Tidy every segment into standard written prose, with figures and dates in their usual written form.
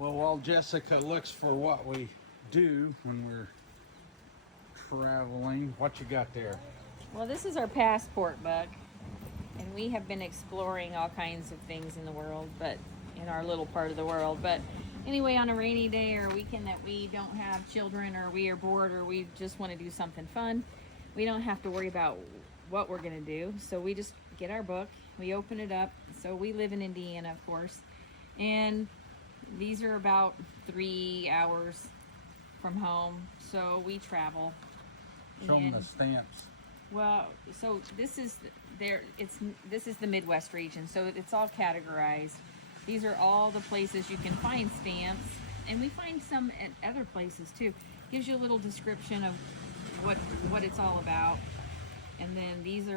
Well, while Jessica looks for what we do when we're traveling, what you got there? Well, this is our passport book, and we have been exploring all kinds of things in the world, but in our little part of the world. But anyway, on a rainy day or a weekend that we don't have children, or we are bored, or we just want to do something fun, we don't have to worry about what we're going to do. So we just get our book, we open it up. So we live in Indiana, of course, and these are about 3 hours from home, so we travel. Show them the stamps. Well, so this is this is the Midwest region, so it's all categorized. These are all the places you can find stamps, and we find some at other places too. Gives you a little description of what it's all about, and then these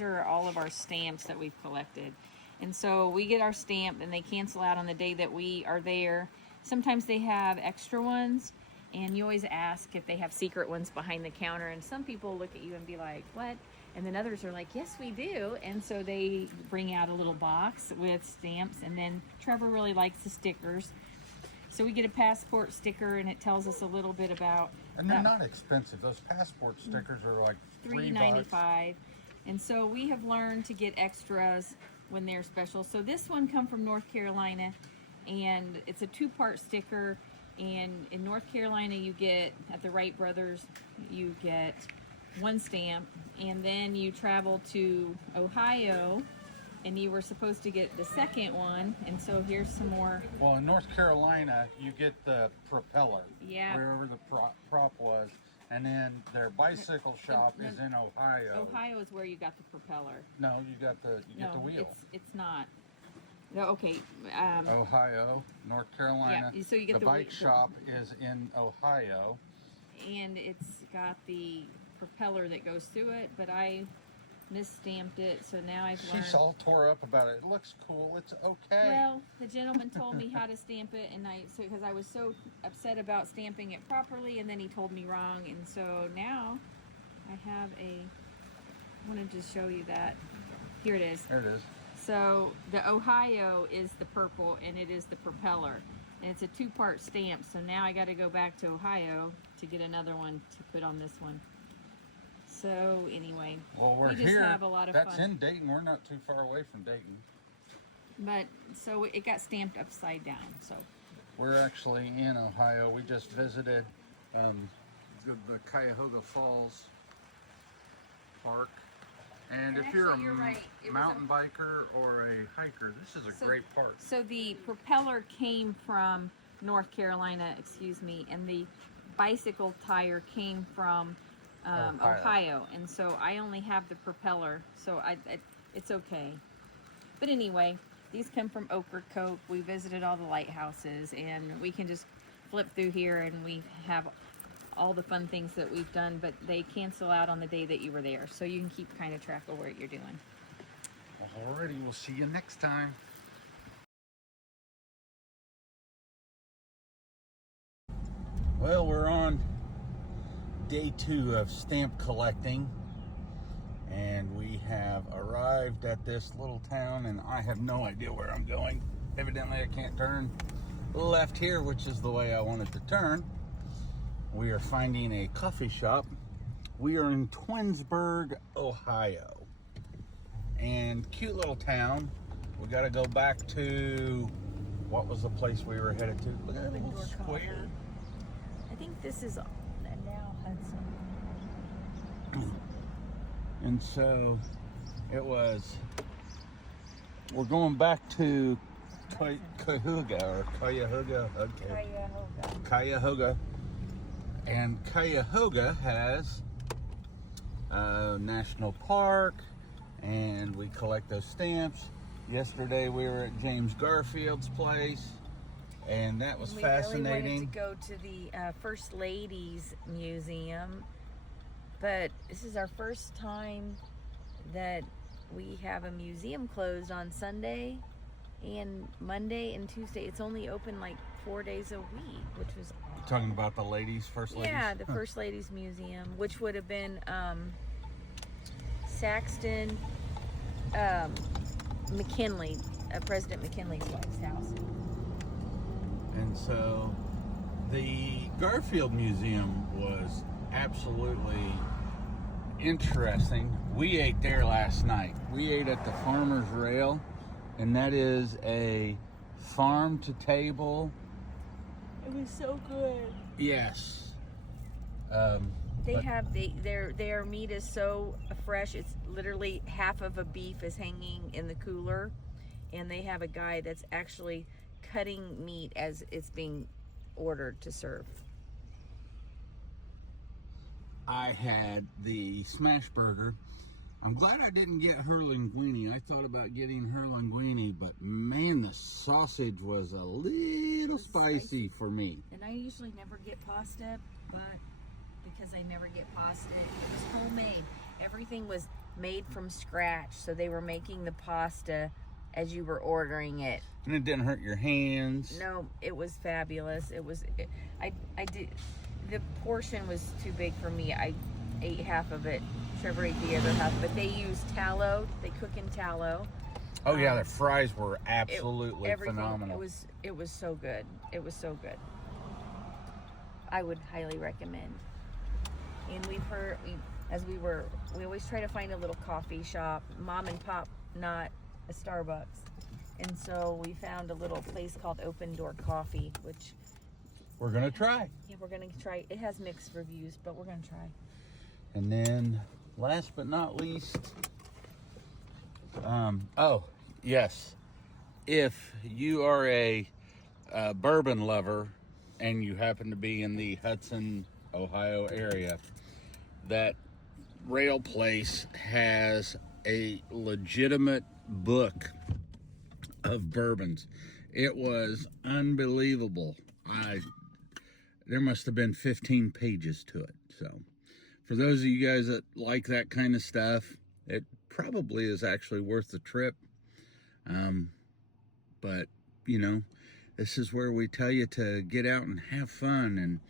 are all of our stamps that we've collected. And so we get our stamp, and they cancel out on the day that we are there. Sometimes they have extra ones, and you always ask if they have secret ones behind the counter. And some people look at you and be like, what? And then others are like, yes, we do. And so they bring out a little box with stamps. And then Trevor really likes the stickers. So we get a passport sticker, and it tells us a little bit about... And they're not expensive. Those passport stickers are like $3.95. And so we have learned to get extras when they're special. So this one come from North Carolina, and it's a 2-part sticker. And in North Carolina, you get, at the Wright Brothers, you get 1 stamp, and then you travel to Ohio, and you were supposed to get the second one. And so here's some more. Well, in North Carolina, you get the propeller, yeah, wherever the prop was, and then their bicycle shop is in Ohio. Ohio is where you got the propeller. No, you get the wheel. It's not. No, okay. Ohio, North Carolina. Yeah, so you get the bike shop is in Ohio, and it's got the propeller that goes through it. But I misstamped it, so now I've learned. She's all tore up about it. It looks cool. It's okay. Well, the gentleman told me how to stamp it, and because I was so upset about stamping it properly, and then he told me wrong, and so now I have I wanted to show you that. Here it is. There it is. So the Ohio is the purple, and it is the propeller, and it's a 2-part stamp. So now I got to go back to Ohio to get another one to put on this one. So anyway, well, we just here. Have a lot of That's fun. in Dayton. We're not too far away from Dayton. But so it got stamped upside down. So we're actually in Ohio. We just visited the Cuyahoga Falls Park. And if you're a mountain biker or a hiker, this is a great park. So the propeller came from North Carolina, and the bicycle tire came from Ohio. And so I only have the propeller, so it's okay. But anyway, these come from Ocracoke. We visited all the lighthouses, and we can just flip through here, and we have all the fun things that we've done, but they cancel out on the day that you were there, so you can keep kind of track of what you're doing. Alrighty, we'll see you next time. Well, we're on day 2 of stamp collecting, and we have arrived at this little town, and I have no idea where I'm going. Evidently I can't turn left here, which is the way I wanted to turn. We are finding a coffee shop. We are in Twinsburg, Ohio. And cute little town. We got to go back to, what was the place we were headed to? Look at that little square. I think this is now Hudson. And so it was, we're going back to Cuyahoga. Okay. Cuyahoga. And Cuyahoga has a national park, and we collect those stamps. Yesterday we were at James Garfield's place, and that was fascinating. We really wanted to go to the First Ladies Museum, but this is our first time that we have a museum closed on Sunday and Monday and Tuesday. It's only open like 4 days a week, which was You're talking about the First Ladies? Yeah, the First Ladies Museum, which would have been Saxton McKinley, President McKinley's wife's house. And so the Garfield Museum was absolutely interesting. We ate there last night. We ate at the Farmer's Rail, and that is a farm to table. It was so good. Yes. Their meat is so fresh. It's literally half of a beef is hanging in the cooler, and they have a guy that's actually cutting meat as it's being ordered to serve. I had the smash burger. I'm glad I didn't get her linguine. I thought about getting her linguine, but man, the sausage was a little spicy for me. And I usually never get pasta, but because I never get pasta, it was homemade. Everything was made from scratch, so they were making the pasta as you were ordering it. And it didn't hurt your hands. No, it was fabulous. I did. The portion was too big for me. I ate half of it. Trevor ate the other half. But they use tallow. They cook in tallow. Oh yeah, the fries were absolutely phenomenal. It was so good. It was so good. I would highly recommend. And we always try to find a little coffee shop, mom and pop, not a Starbucks. And so we found a little place called Open Door Coffee, which we're gonna try. Yeah, we're gonna try. It has mixed reviews, but we're gonna try. And then, last but not least, oh yes, if you are a bourbon lover and you happen to be in the Hudson, Ohio area, that rail place has a legitimate book of bourbons. It was unbelievable. There must have been 15 pages to it. So for those of you guys that like that kind of stuff, it probably is actually worth the trip. But you know, this is where we tell you to get out and have fun. And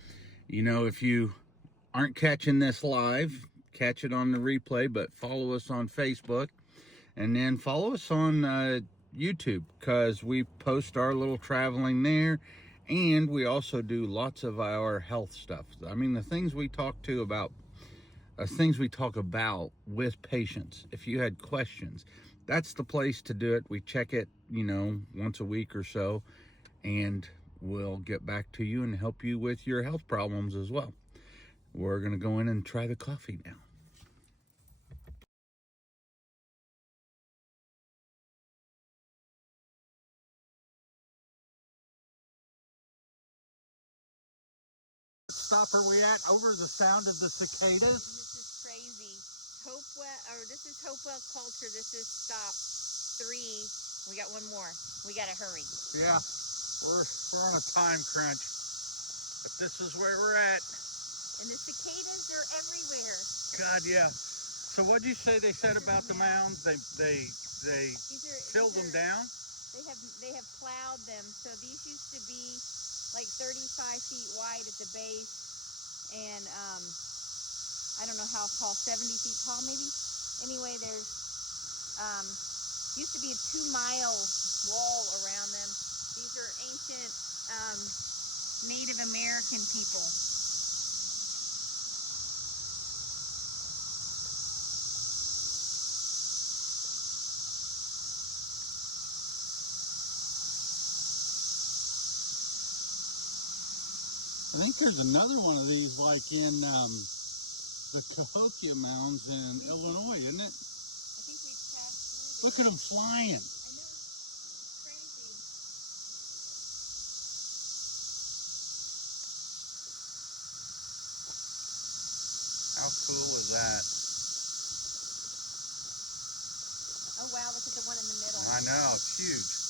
you know, if you aren't catching this live, catch it on the replay, but follow us on Facebook, and then follow us on YouTube, because we post our little traveling there, and we also do lots of our health stuff. I mean, the things we talk about with patients. If you had questions, that's the place to do it. We check it, you know, once a week or so, and we'll get back to you and help you with your health problems as well. We're going to go in and try the coffee now. Stop are we at? Over the sound of the cicadas? This is crazy. This is Hopewell Culture. This is stop 3. We got one more. We gotta hurry. Yeah, we're on a time crunch, but this is where we're at. And the cicadas are everywhere. God, yeah. So what'd you say they said about the mounds? They filled them down? They have plowed them. So these used to be like 35 feet wide at the base, and I don't know how tall, 70 feet tall maybe. Anyway, there's used to be a 2-mile wall around them. These are ancient Native American people. I think there's another one of these like in the Cahokia Mounds in Illinois, isn't it? I think we've passed through. Look at them flying. I know, it's crazy. How cool is that? Oh wow, look at the one in the middle. I know, it's huge.